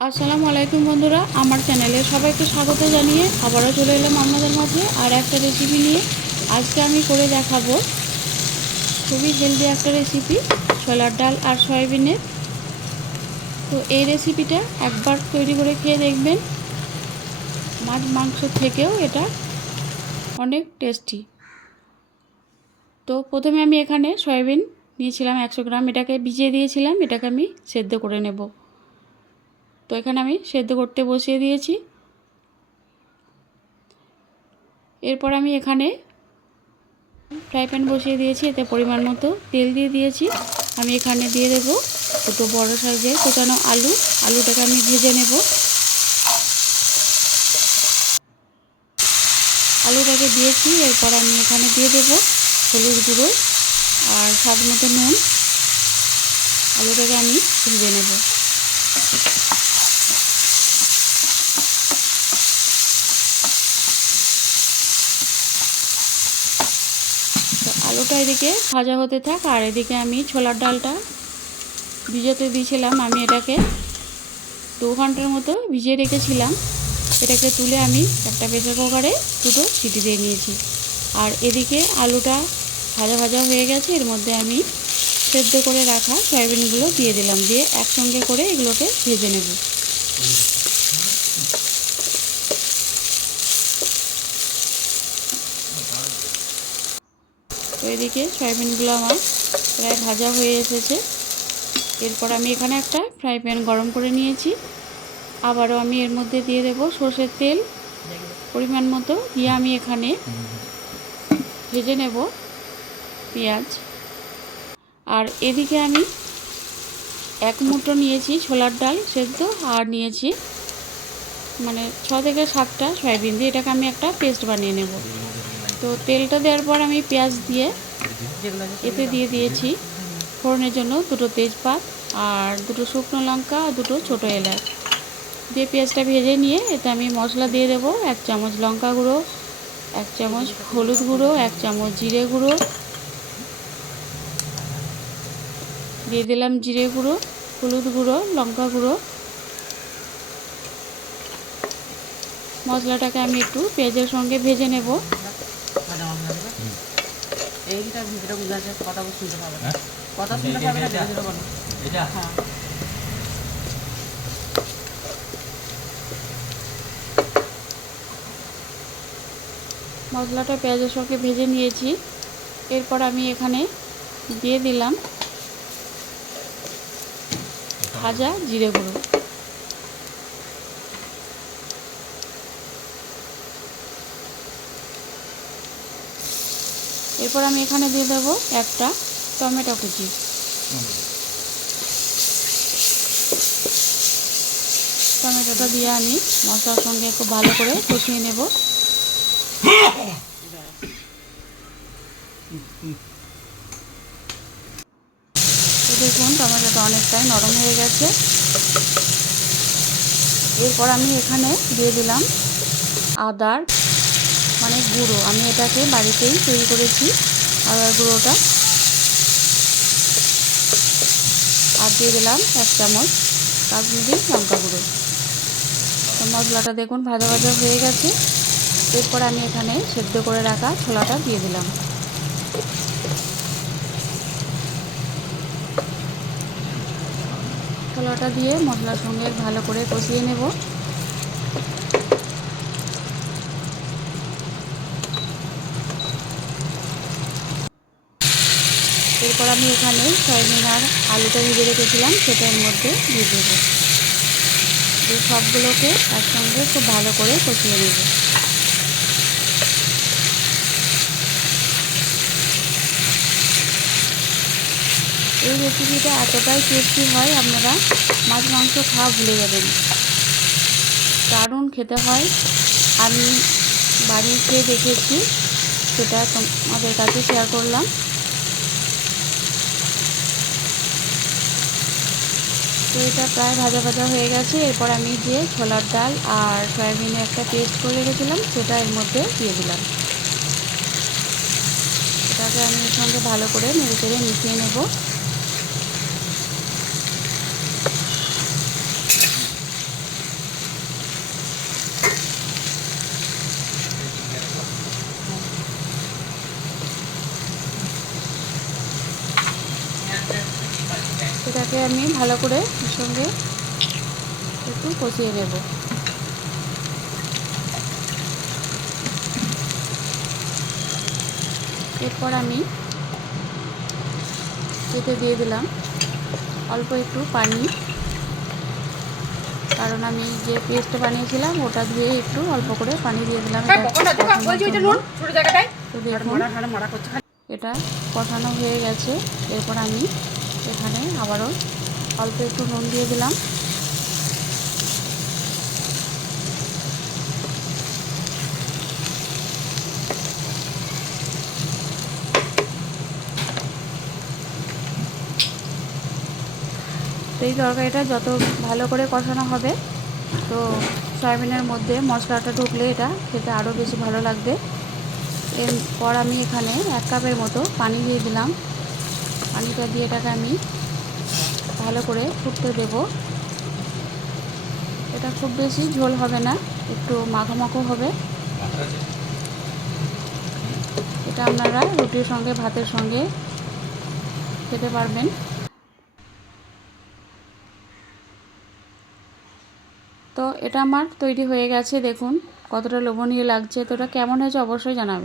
আসসালামু আলাইকুম বন্ধুরা, আমার চ্যানেলে সবাইকে স্বাগত জানিয়ে আবারও চলে এলাম আপনাদের মাঝে আর একটা রেসিপি নিয়ে। আজকে আমি করে দেখাবো খুবই হেলদি একটা রেসিপি, ছোলার ডাল আর সয়াবিনের। তো এই রেসিপিটা একবার তৈরি করে খেয়ে দেখবেন, মাছ মাংস থেকেও এটা অনেক টেস্টি। তো প্রথমে আমি এখানে সয়াবিন নিয়েছিলাম 100 গ্রাম, এটাকে ভিজিয়ে দিয়েছিলাম, এটাকে আমি সেদ্ধ করে নেব। তো এখানে আমি সেদ্ধ করতে বসিয়ে দিয়েছি। এরপর আমি এখানে ফ্রাই প্যান বসিয়ে দিয়েছি, এতে পরিমাণ মতো তেল দিয়ে দিয়েছি। আমি এখানে দিয়ে দেবো দুটো বড় সাইজের কোচানো আলুটাকে আমি ভেজে নেব। আলুটাকে দিয়েছি, এরপর আমি এখানে দিয়ে দেবো হলুদ গুঁড়ো আর স্বাদ মতো নুন। আলুটাকে আমি ভেজে নেব। তো আলুটা এদিকে ভাজা হতে থাক, আর এদিকে আমি ছোলার ডালটা ভিজাতে দিয়েছিলাম। আমি এটাকে 2 ঘন্টার মতো ভিজিয়ে রেখেছিলাম। এটাকে তুলে আমি একটা প্রেসার কুকারে দুটো সিটি দিয়ে নিয়েছি। আর এদিকে আলুটা ভাজা ভাজা হয়ে গেছে, এর মধ্যে আমি সেদ্ধ করে রাখা সয়াবিনগুলো দিয়ে দিলাম, দিয়ে একসঙ্গে করে এগুলোকে ভেজে নেব। তো এদিকে সয়াবিনগুলো আমার প্রায় ভাজা হয়ে এসেছে। এরপর আমি এখানে একটা ফ্রাই প্যান গরম করে নিয়েছি। আবারও আমি এর মধ্যে দিয়ে দেব সর্ষের তেল পরিমাণ মতো, দিয়ে আমি এখানে ভেজে নেব পেঁয়াজ। আর এদিকে আমি 1 মুঠো নিয়েছি ছোলার ডাল সেদ্ধ, আর নিয়েছি 6 থেকে 7টা সয়াবিন দিয়ে এটাকে আমি একটা পেস্ট বানিয়ে নেব। তো তেলটা দেওয়ার পর আমি পেঁয়াজ দিয়ে এতে দিয়ে দিয়েছি ফোড়নের জন্য দুটো তেজপাত আর দুটো শুকনো লঙ্কা আর দুটো ছোটো এলাচ দিয়ে পেঁয়াজটা ভেজে নিয়ে এতে আমি মশলা দিয়ে দেবো। 1 চামচ লঙ্কা গুঁড়ো, 1 চামচ হলুদ গুঁড়ো, 1 চামচ জিরে গুঁড়ো দিয়ে দিলাম, জিরে গুঁড়ো, হলুদ গুঁড়ো, লঙ্কা গুঁড়ো। মশলাটাকে আমি একটু পেঁয়াজের সঙ্গে ভেজে নেব। মশলাটা পেঁয়াজের সঙ্গে ভেজে নিয়েছি। এরপর আমি এখানে দিয়ে দিলাম ভাজা জিরে গুঁড়ো। এরপর আমি এখানে দিয়ে দেবো একটা টমেটো কুচি। টমেটোটা দিয়ে আমি মশলার সঙ্গে খুব ভালো করে কষিয়ে নেব। তো দেখুন টমেটোটা অনেকটাই নরম হয়ে গেছে। এরপর আমি এখানে দিয়ে দিলাম আদার গুঁড়ো। আমি এটাকে বাড়িতেই তৈরি করেছি আদার গুঁড়োটা। আর দিয়ে দিলাম 1 চামচ কাশ্মীরি লঙ্কা গুঁড়ো। তো মশলাটা দেখুন ভাজা ভাজা হয়ে গেছে। এরপর আমি এখানে সেদ্ধ করে রাখা ছোলাটা দিয়ে দিলাম। ছোলাটা দিয়ে মশলার সঙ্গে ভালো করে কষিয়ে নেব। এরপর আমি এখানে সয়াবিন আর আলুটা ভেজে রেখেছিলাম সেটা এর মধ্যে দিয়ে দেবো, দিয়ে সবগুলোকে একসঙ্গে খুব ভালো করে কষিয়ে নেব। এই রেসিপিটা এতটাই টেস্টি হয়, আপনারা মাছ মাংস খাওয়া ভুলে যাবেন। দারুণ খেতে হয়। আমি বাড়ি খেয়ে দেখেছি, সেটা তোমাদের কাছে শেয়ার করলাম। তো এটা প্রায় ভাজা ভাজা হয়ে গেছে। এরপর আমি যে ছোলার ডাল আর সয়াবিনের একটা পেস্ট করে রেখেছিলাম সেটা এর মধ্যে দিয়ে দিলাম। এটাকে আমি এর সঙ্গে ভালো করে নেড়ে চেড়ে মিশিয়ে নেব। আমি ভালো করে এর সঙ্গে একটু কষিয়ে নেব। এরপর আমি এতে দিয়ে দিলাম অল্প একটু পানি, কারণ আমি যে পেস্ট বানিয়েছিলাম ওটা দিয়ে একটু অল্প করে পানি দিয়ে দিলাম এটা কষানোর জন্য। তো দেখুন এটা কষানো হয়ে গেছে। এরপর আমি এখানে আবারও অল্প একটু নুন দিয়ে দিলাম। তো এই তরকারিটা যত ভালো করে কষানো হবে, তো সয়াবিনের মধ্যে মশলাটা ঢুকলে এটা খেতে আরও বেশি ভালো লাগবে। এরপর আমি এখানে 1 কাপের মতো পানি দিয়ে দিলাম। পানিটা দিয়ে এটাকে আমি ভালো করে ফুটতে দেব। এটা খুব বেশি ঝোল হবে না, একটু মাখো মাখো হবে। এটা আপনারা রুটির সঙ্গে ভাতের সঙ্গে খেতে পারবেন। তো এটা আমার তৈরি হয়ে গেছে, দেখুন কতটা লোভনীয় লাগছে। তো এটা কেমন হয়েছে অবশ্যই জানাবেন।